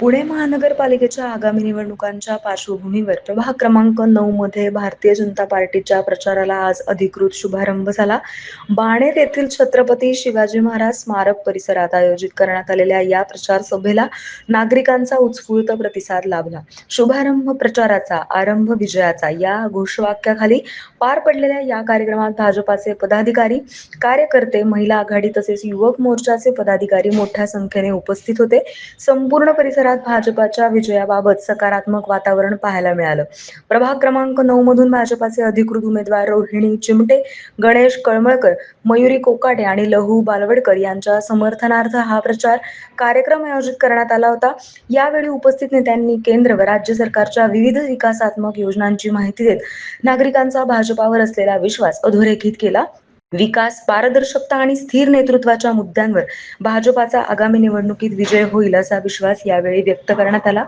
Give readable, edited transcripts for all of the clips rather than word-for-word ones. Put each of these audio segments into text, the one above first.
पुणे महानगरपालिकेच्या आगामी निवडणुकांच्या पार्श्वभूमीवर प्रभाग क्रमांक 9 मध्ये भारतीय जनता पार्टीच्या प्रचाराला आज अधिकृत शुभारंभ झाला. बाणेर येथील छत्रपती शिवाजी महाराज स्मारक परिसरात आयोजित करण्यात आलेल्या या प्रचार सभेला नागरिकांचा उत्स्फूर्त प्रतिसाद लाभला. शुभारंभ प्रचाराचा आरंभ विजयाचा या घोषवाक्याखाली पार पडलेल्या या कार्यक्रमात भाजपाचे पदाधिकारी, कार्यकर्ते, महिला आघाडी तसेच युवक मोर्चाचे पदाधिकारी मोठ्या संख्येने उपस्थित होते. संपूर्ण परिसरात भाजपाच्या विजयाबाबत सकारात्मक वातावरण पाहायला मिळालं. प्रभाग क्रमांक 9 मधून भाजपाचे अधिकृत उमेदवार रोहिणी चिमटे, गणेश कळमळकर, मयुरी कोकाटे आणि लहू बालवडकर यांच्या समर्थनार्थ हा प्रचार कार्यक्रम आयोजित करण्यात आला होता. यावेळी उपस्थित नेत्यांनी केंद्र व राज्य सरकारच्या विविध विकासात्मक योजनांची माहिती देत नागरिकांचा भाजपावर असलेला विश्वास अधोरेखित केला. विकास, पारदर्शकता आणि स्थिर नेतृत्वाच्या मुद्द्यांवर भाजपाचा आगामी निवडणुकीत विजय होईल असा विश्वास यावेळी व्यक्त करण्यात आला.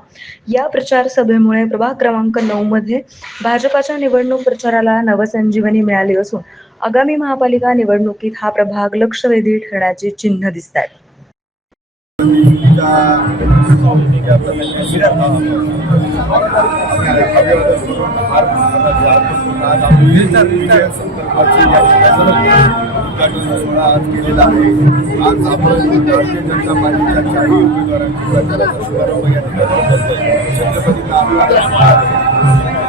या प्रचार सभेमुळे प्रभाग क्रमांक 9 मध्ये भाजपाच्या निवडणूक प्रचाराला नवसंजीवनी मिळाली असून आगामी महापालिका निवडणुकीत हा प्रभाग लक्षवेधी ठरण्याची चिन्ह दिसत आहेत. आज केलेला आहे. आज आपण भारतीय जनता पार्टीच्या चारही उमेदवारांची प्रचाराचा शुभारंभ या ठिकाणी छत्रपती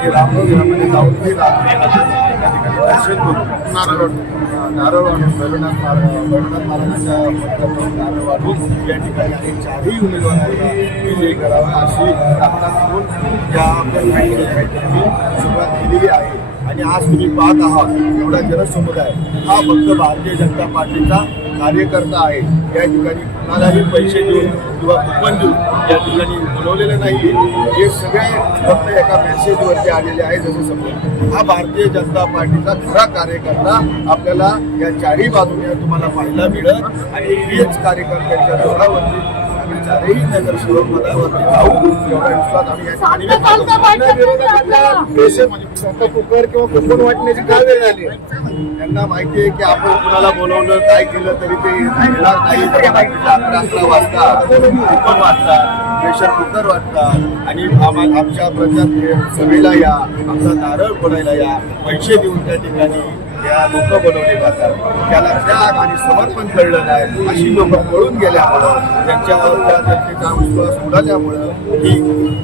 रामनगरामध्ये जाऊन केला. त्या ठिकाणी दर्शन करून नारळ आणून भैरवनाथ महाराजांच्या नारळ वाढून या ठिकाणी चारही उमेदवारांना विजयी करावा अशी प्रार्थना करून या सुरुवात केलेली आहे. आणि आज तुम्ही पाहत आहात एवढा जनसमुदाय हा फक्त भारतीय जनता पार्टीचा कार्यकर्ता आहे. या ठिकाणी कुणालाही पैसे देऊन किंवा कुपन देऊन या ठिकाणी बोलवलेलं नाही. हे सगळे फक्त एका मेसेजवरती आलेले आहे. जसं समजा हा भारतीय जनता पार्टीचा खरा कार्यकर्ता आपल्याला या चारही बाजूने तुम्हाला पाहायला मिळत आणि हेच कार्यकर्त्यांच्या जोरावरती आम्ही चारही नगरसेवक पदावरती जाऊ एवढा विश्वास आम्ही या ठिकाणी कुकर किंवा कुपन वाटण्याची काय वेळ झाली. त्यांना माहिती आहे की आपण कुणाला बोलवलं काय केलं तरी ते येणार नाही. 11 वाजता कुपन वाटतात, प्रेशर कुकर वाटतात आणि आमच्या प्रचार सभेला या, आमचा नारळ फोडायला या, पैसे देऊन त्या ठिकाणी या लोक बनवले जातात. त्याला त्याग आणि समर्पण कळलं नाही अशी लोक पळून गेल्यामुळं त्यांच्यावर त्या जनतेचा विश्वास उडाल्यामुळं ही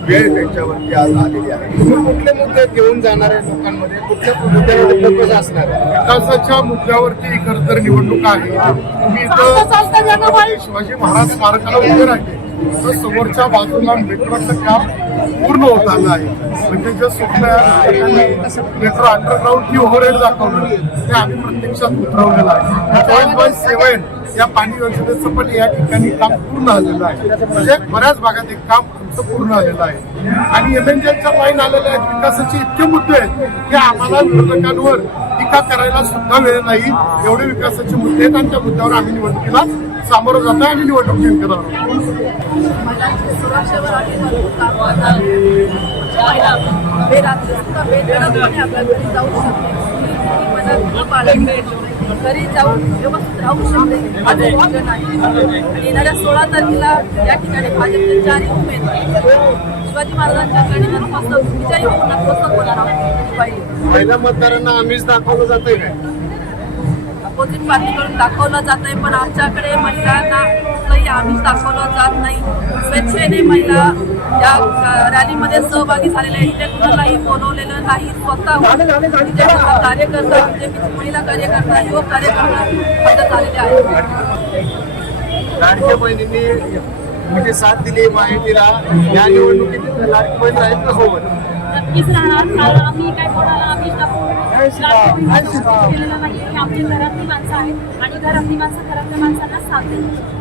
वेळ त्यांच्यावरती आज आलेली आहे. कुठले मुद्दे घेऊन जाणार आहे लोकांमध्ये, कुठल्या मुद्द्यावर फोकस असणार आहे? विकासाच्या मुद्द्यावरती खरं तर निवडणूक आहे. तुम्ही इथं शिवाजी महाराज स्मारकाला उभे राहिले तर समोरच्या बाजूला मेट्रोचं काम पूर्ण होत आलं आहे. म्हणजे जे स्वप्न मेट्रो अंडरग्राऊंड की ओव्हरहेड दाखवलं ते आम्ही प्रत्यक्षात उतरवलेलं आहे. 7.7 या पाणी योजनेचं पण या ठिकाणी काम पूर्ण झालेलं आहे. म्हणजे बऱ्याच भागात एक काम आमचं पूर्ण झालेलं आहे. आणि एमएनजेच्या लाईन आलेल्या आहेत. विकासाचे इतके मुद्दे आहेत की आम्हाला विरोधकांवर टीका करायला सुद्धा वेळ नाही. एवढे विकासाचे मुद्दे आहेत आणि त्या मुद्द्यावर आम्ही निवडणुकीला सामोरं जातो आणि निवडणूक जिंकणार आहोत. सुरक्षेवर आपल्या घरी जाऊ शकते, घरी जाऊन व्यवस्थित राहू शकते माझं नियोजन आहे. आणि येणाऱ्या 16 तारखेला या ठिकाणी भाजपचे चारही उमेदवार शिवाजी महाराजांच्या गणितापासून विजयी होऊन नतमस्तक होणार आहोत. पहिल्या मतदारांना आम्हीच दाखवलं जातंय काय? अपोजिट पार्टीकडून दाखवलं जात आहे, पण आमच्याकडे महिलांना कुठलंही आम्हीच दाखवलं जात नाही. स्वेच्छेने महिला या रॅलीमध्ये सहभागी झालेल्या इथे कुणालाही बोलवलेलं नाही. स्वतः कार्यकर्ता बीजेपीचे महिला कार्यकर्ता, युवक कार्यकर्ता हजर झालेले आहेत. लाडक्या बहिणींनी म्हणजे साथ दिली माहितीला या निवडणुकीत लाडकी बहीण आहेत का सोबत? नक्कीच राहणार. आम्ही काय कोणाला आम्ही केलेलं नाही. आमची घरातली माणसं आहेत आणि घरातली माणसं घरातल्या माणसांना साथ देतात.